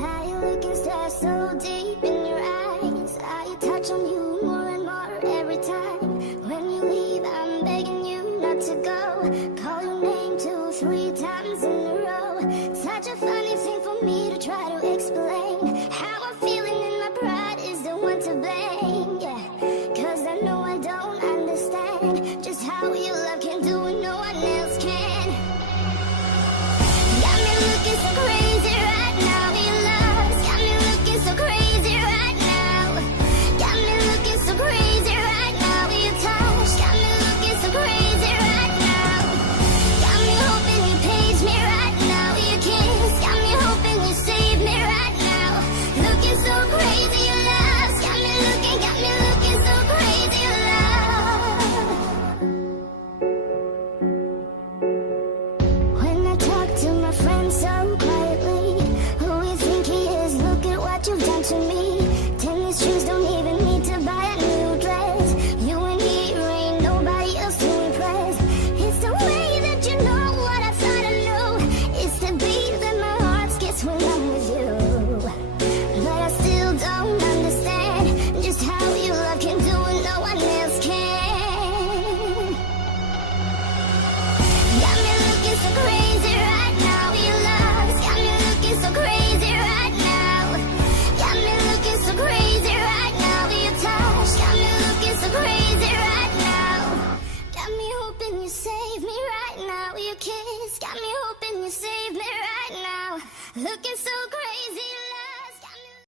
How you looking, stare so deep in your eyes. I touch on you more and more every time. When you leave, I'm begging you not to go. Call your name 2, 3 times in a row. Such a funny thing for me to try to explain. How I'm feeling and my pride is the one to blame. Yeah, 'cause I know I don't understand just how your love can do what no one else can. Got me looking so crazy right now. Your love's got me looking so crazy right now. Got me looking so crazy right now. Your touch got me looking so crazy right now. Got me hoping you page me right now. Your kiss got me hoping you save me right now. Looking so crazy, your love's got me looking so crazy, your love. When I talk to my friends so quietly, who you think he is? Look at what you've done to me. Tennis shoes don't even need to buy a new dress. You and here ain't nobody else to impress. It's the way that you know what I thought I knew. It's the beat that my heart skips when I'm with you. But I still don't understand just how your love can do what no one else can. Got me looking so crazy right now. Your love's got me looking so crazy right now. Got me looking so crazy right now. Your touch got me looking so crazy right now. Got me hoping you save me right now. Your kiss got me hoping you save me right now. Looking so